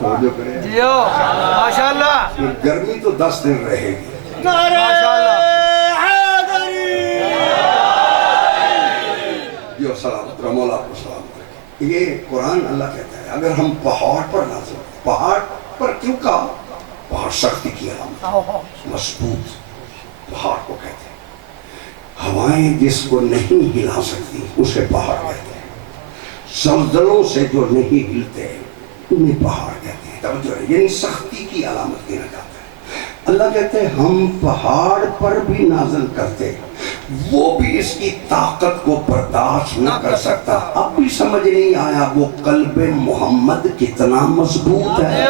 توجہ کریں جیو ماشاءاللہ گرمی تو 10 دن رہے گی ماشاءاللہ جو سلامت مولا کو سلام کرے یہ قرآن اللہ کہتا ہے اگر ہم پہاڑ پر نازل پہاڑ پر کیوں کہا پہاڑ سختی کی علامت مضبوط پہاڑ کو کہتے ہیں ہوائیں جس کو نہیں ہلا سکتی اسے پہاڑ کہتے ہیں زلزلوں سے جو نہیں ہلتے انہیں پہاڑ کہتے ہیں توجہ ہے یعنی سختی کی علامت دینا جاتا ہے اللہ کہتے ہیں ہم پہاڑ پر بھی نازل کرتے وہ بھی اس کی طاقت کو برداشت نہ کر سکتا اب بھی سمجھ نہیں آیا وہ قلب محمد کتنا مضبوط ہے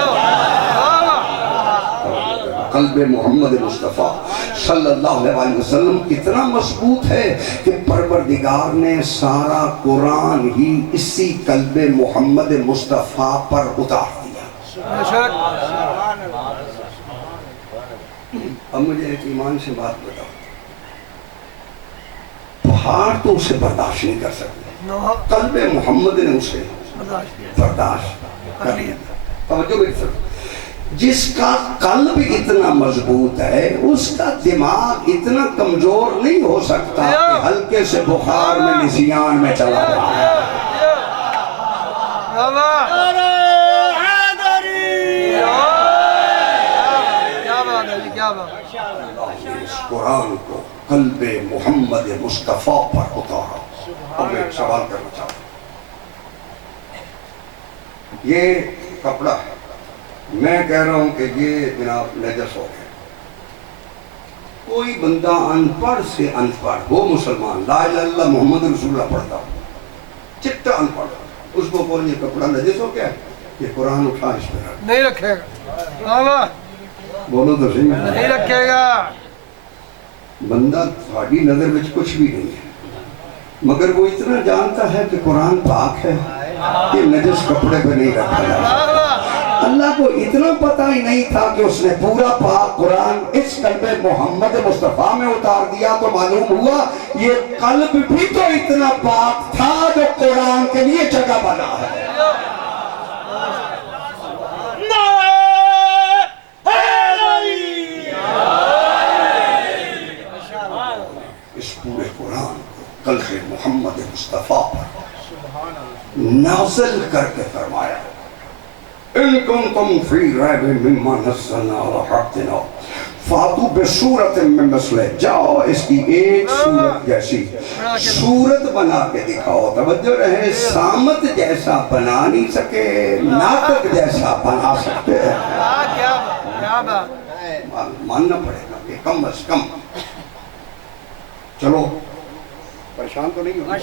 قلب محمد مصطفیٰ صلی اللہ علیہ وسلم کتنا مضبوط ہے کہ پروردگار نے سارا قرآن ہی اسی قلب محمد مصطفیٰ پر اتار دیا اب مجھے ایک ایمان سے بات بتاؤ پہاڑ تو اسے برداشت نہیں کر سکتے قلب محمد نے اسے برداشت کر لیا توجہ میری طرف جس کا قلب اتنا مضبوط ہے اس کا دماغ اتنا کمزور نہیں ہو سکتا کہ ہلکے سے بخار میں نسیان میں چلا جائے اس قرآن کو قلب محمد مصطفیٰ پر اتارا اب میں ایک سوال کرنا چاہتا ہوں یہ کپڑا ہے میں کہہ رہا ہوں کہ یہ جناب نجس ہو گیا کوئی بندہ ان پڑھ سے ان پڑھ وہ مسلمان لا الہ الا اللہ محمد رسول اللہ پڑھتا چٹا ان پڑھ اس کو بول یہ کپڑا نجس ہو گیا یہ قرآن اٹھا اس پہ رکھ نہیں رکھے گا بولو تو صحیح نہیں رکھے گا بندہ تھوڑی نظر میں کچھ بھی نہیں ہے مگر وہ اتنا جانتا ہے کہ قرآن پاک ہے یہ نجس کپڑے پہ نہیں رکھا جاتا اللہ کو اتنا پتہ ہی نہیں تھا کہ اس نے پورا پاک قرآن اس قلب محمد مصطفیٰ میں اتار دیا تو معلوم ہوا یہ قلب بھی تو اتنا پاک تھا جو قرآن کے لیے جگہ بنا ہے اس پورے قرآن کو قلب محمد مصطفیٰ پر نازل کر کے فرمایا ان کنتم فی ریب مما نزلنا علی عبدنا فاتوا بصورت من مثلہ جاؤ اس کی ایک صورت جیسی صورت بنا کے دکھاؤ توجہ رہے سامت جیسا بنا نہیں سکے ناطق جیسا بنا سکتے ہیں ماننا پڑے گا کہ کم از کم چلو پریشان تو نہیں ہو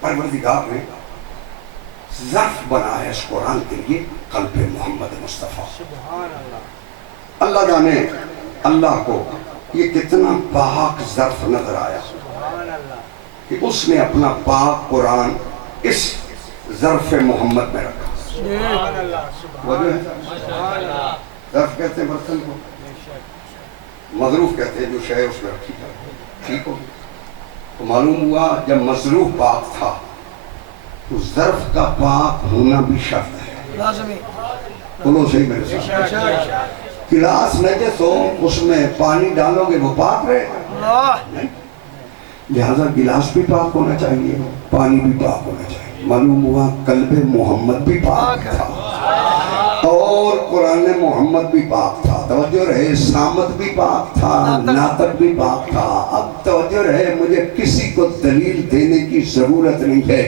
پروردگار نے ظرف بنا ہے اس قرآن کے لیے قلب محمد مصطفیٰ اللہ جانے اللہ کو یہ کتنا پاک ظرف نظر آیا کہ اس نے اپنا پاک قرآن اس ظرف محمد میں رکھا ظرف کہتے ہیں برتن کو مظروف کہتے ہیں جو شے اس میں رکھی جائے ٹھیک ہو تو معلوم ہوا جب مظروف پاک تھا تو ظرف کا پاک ہونا بھی شرط ہے بولو صحیح میرے ساتھ گلاس نجس ہو اس میں پانی ڈالو گے وہ پاک رہے گا لہذا گلاس بھی پاک ہونا چاہیے پانی بھی پاک ہونا چاہیے معلوم ہوا قلب محمد بھی پاک تھا اور قرآن محمد بھی پاک تھا توجہ رہے سامت بھی پاک تھا ناطق بھی پاک تھا اب توجہ رہے مجھے کسی کو دلیل دینے کی ضرورت نہیں ہے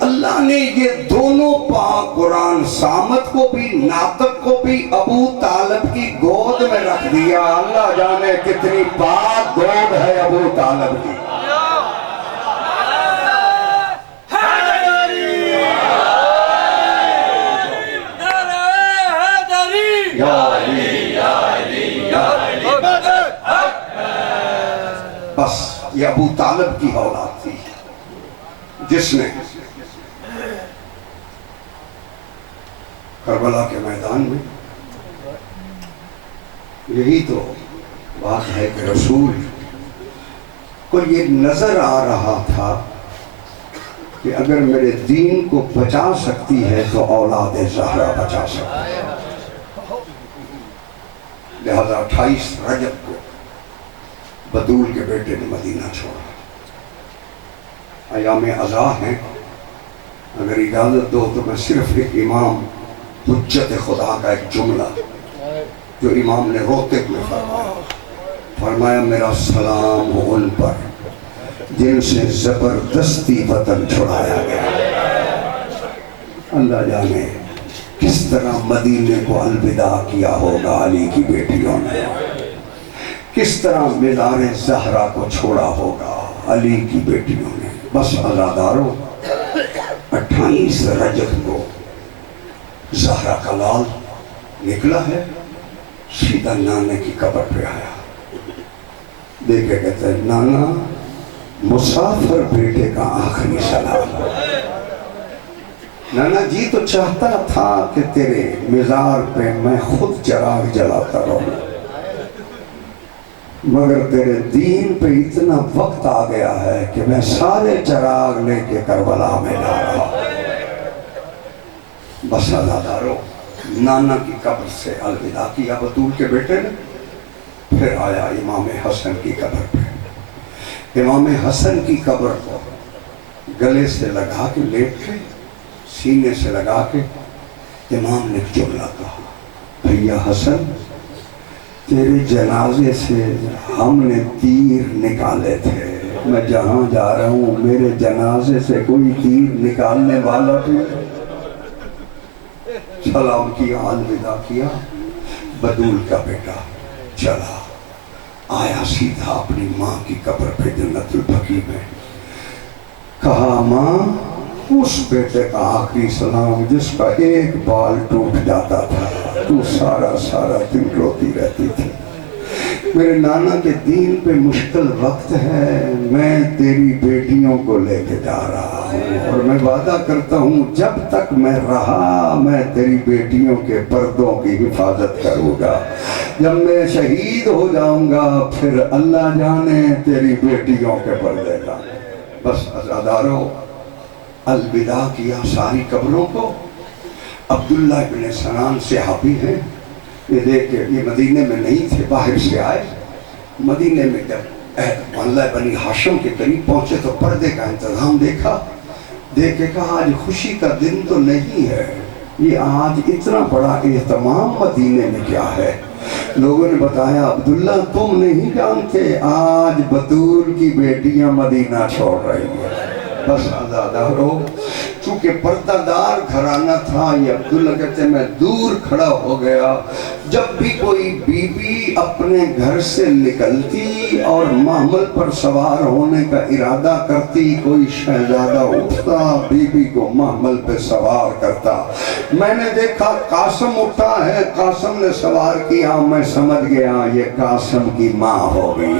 اللہ نے یہ دونوں پاک قرآن سامت کو بھی ناطق کو بھی ابو طالب کی گود میں رکھ دیا اللہ جانے کتنی پاک گود ہے ابو طالب کی بس یہ ابو طالب کی اولاد تھی جس نے کربلا کے میدان میں یہی تو بات ہے کہ رسول کو یہ نظر آ رہا تھا کہ اگر میرے دین کو بچا سکتی ہے تو اولاد زہرا بچا سکتی ہے۔ لہذا 28 رجب کو بدول کے بیٹے نے مدینہ چھوڑا۔ ایام عزا ہیں، اگر اجازت دو تو میں صرف ایک امام حجت خدا کا ایک جملہ جو امام نے روتے ہوئے فرمایا میرا سلام ہو ان پر جن سے زبردستی وطن چھڑایا گیا۔ اللہ جانے کس طرح مدینے کو الوداع کیا ہوگا علی کی بیٹیوں نے، کس طرح مزار زہرا کو چھوڑا ہوگا علی کی بیٹیوں نے۔ بس عزاداروں، 28 رجب کو زہرا کا لال نکلا ہے، سیدھا نانے کی قبر پہ آیا، دیکھے کہتے ہیں نانا مسافر بیٹے کا آخری سلام۔ نانا جی تو چاہتا تھا کہ تیرے مزار پہ میں خود چراغ جلاتا رہوں، مگر تیرے دین پہ اتنا وقت آ گیا ہے کہ میں سارے چراغ لے کے کربلا میں جا رہا ہوں۔ بس عزادارو، نانا کی قبر سے الوداع کیا بطول کے بیٹے نے، پھر آیا امام حسن کی قبر پہ۔ امام حسن کی قبر کو گلے سے لگا کے لیٹ کے، سینے سے لگا کے امام نے جملہ کہا، بھیا حسن تیرے جنازے سے ہم نے تیر نکالے تھے، میں جہاں جا رہا ہوں میرے جنازے سے کوئی تیر نکالنے والا بھی۔ سلام کیا، الوداع کیا، بدول کا بیٹا چلا آیا سیدھا اپنی ماں کی قبر پہ جنت البقیع میں، کہا ماں اس بیٹے کا آخری سلام جس کا ایک بال ٹوٹ جاتا تھا تو سارا دن روتی رہتی تھی، میرے نانا کے دین پہ مشکل وقت ہے، میں تیری بیٹیوں کو لے کے جا رہا ہوں اور میں وعدہ کرتا ہوں جب تک میں رہا میں تیری بیٹیوں کے پردوں کی حفاظت کروں گا، جب میں شہید ہو جاؤں گا پھر اللہ جانے تیری بیٹیوں کے پردے کا۔ بس عزادارو، الوداع کیا ساری قبروں کو۔ عبداللہ ابن سنان صحابی ہیں، یہ دیکھ کے یہ مدینے میں نہیں تھے، باہر سے آئے، مدینے میں جب محلہ بنی ہاشم کے قریب پہنچے تو پردے کا انتظام دیکھا، دیکھ کے کہا آج خوشی کا دن تو نہیں ہے، یہ آج اتنا بڑا اہتمام مدینے میں کیا ہے؟ لوگوں نے بتایا عبداللہ تم نہیں جانتے آج بطول کی بیٹیاں مدینہ چھوڑ رہی ہیں۔ بس عزادارو، چونکہ پردہ دار گھرانہ تھا، یہ عبداللہ کہتے ہیں میں دور کھڑا ہو گیا، جب بھی کوئی بی بی اپنے گھر سے نکلتی اور محمل پر سوار ہونے کا ارادہ کرتی، کوئی شہزادہ اٹھتا بی بی کو محمل پہ سوار کرتا، میں نے دیکھا قاسم اٹھا ہے، قاسم نے سوار کیا، میں سمجھ گیا یہ قاسم کی ماں ہوگی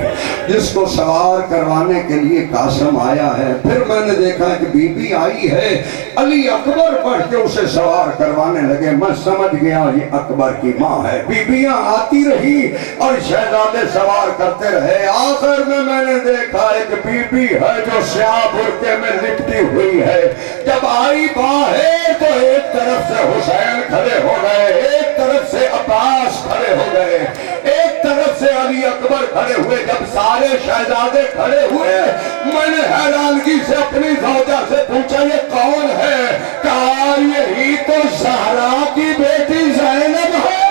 جس کو سوار کروانے کے لیے قاسم آیا ہے۔ پھر میں نے دیکھا کہ بی بی آئی ہے، علی اکبر پڑھ کے اسے سوار کروانے لگے، میں سمجھ گیا یہ اکبر کی ماں ہے۔ بیبیاں آتی رہی اور شہزادے سوار کرتے رہے، آخر میں نے دیکھا ایک بی بی ہے جو سیاہ برقعے میں لپٹی ہوئی ہے، جب آئی باہر تو ایک طرف سے حسین کھڑے ہو گئے، ایک طرف سے عباس کھڑے ہو گئے، ایک طرف سے علی اکبر کھڑے ہوئے، جب سارے شہزادے کھڑے ہوئے میں نے حیرانگی سے اپنی زوجہ سے پوچھا یہ کون ہے؟ کہا یہی تو زہرا کی بیٹی زینب ہے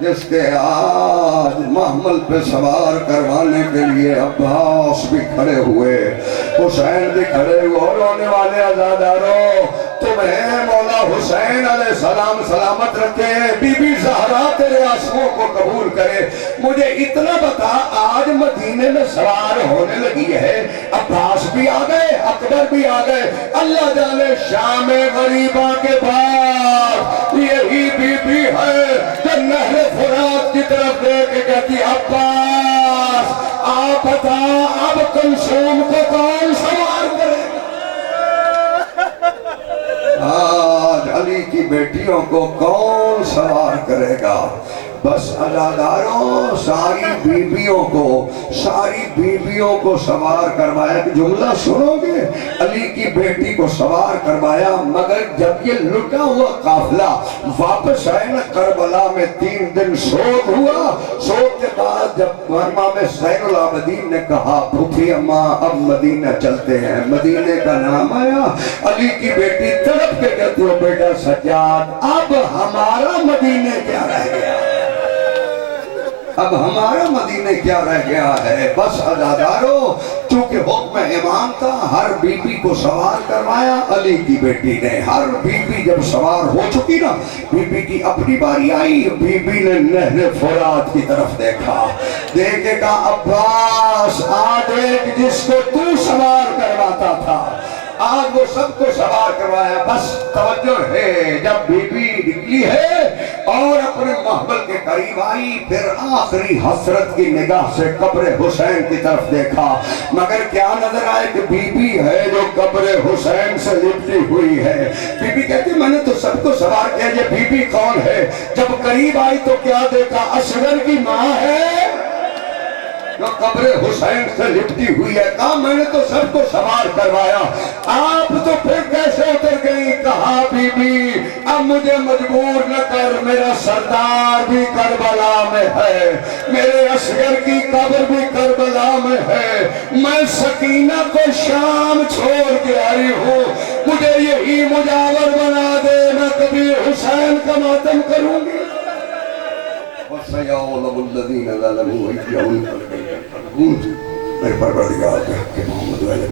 جس کے آج محمل پہ سوار کروانے کے لیے عباس بھی کھڑے ہوئے، حسین بھی کھڑے ہوئے، اور رونے والے عزاداروں تمہیں مولا حسین علیہ السلام سلامت رکھے، بی بی زہرا تیرے آنسوؤں کو قبول کرے۔ مجھے اتنا بتا آج مدینے میں سوار ہونے لگی ہے، عباس بھی آ گئے، اکبر بھی آ گئے، اللہ جانے شام غریبہ کے بعد یہی بی بی ہے جو نہر فرات کی طرف دیکھ کے کہتی عباس آپ بتا اب کلثوم کو کون سوار کرے؟ آج علی کی بیٹیوں کو کون سوار کرے گا؟ بس عزاداروں ساری بیویوں کو سوار کروایا. ایک جملہ سنو گے, علی کی بیٹی کو سوار کروایا, مگر جب یہ لٹا ہوا قافلہ واپس آئے نا کربلا میں 3 دن سوگ ہوا. سوگ کے بعد جب امام زین العابدین نے کہا پھوپھی اماں اب مدینہ چلتے ہیں, مدینے کا نام آیا, علی کی بیٹی تڑپ کے کہتی ہو بیٹا سجاد اب ہمارا مدینے کیا رہ گیا, اب ہمارا مدینے کیا رہ گیا ہے. بس عزادارو چونکہ حکم امام تھا ہر بی بی کو سوار کروایا. علی کی بیٹی نے ہر بی بی جب سوار ہو چکی نا, بی بی کی اپنی باری آئی, بی بی نے نہر فرات کی طرف دیکھا, دیکھے کہا عباس آج ایک جس کو تو سوار کرواتا تھا آج وہ سب کو سوار کروایا. بس توجہ ہے, جب بی بی نکلی ہے اور اپنے محبل کے قریب آئی, پھر آخری حسرت کی نگاہ سے قبر حسین کی طرف دیکھا, مگر کیا نظر آئے کہ بی بی ہے جو قبر حسین سے لپٹی ہوئی ہے. بی بی کہتی میں نے تو سب کو سوار کیا, یہ بی بی کون ہے؟ جب قریب آئی تو کیا دیکھا, اصغر کی ماں ہے جو قبر حسین سے لپٹی ہوئی ہے. کہا میں نے تو سب کو سوار کروایا, آپ تو پھر کیسے اتر گئی؟ کہا بی بی اب مجھے مجبور نہ کر, میرا سردار بھی کربلا میں ہے, میرے اصغر کی قبر بھی کربلا میں ہے, میں سکینہ کو شام چھوڑ کے آئی ہوں, مجھے یہی مجاور بنا دے, میں کبھی حسین کا ماتم کروں گی. وَسَيَعْلَمُ الَّذِينَ ظَلَمُوا أَيَّ مُنقَلَبٍ يَنقَلِبُونَ. میرے پروردگار کے حق کے محمد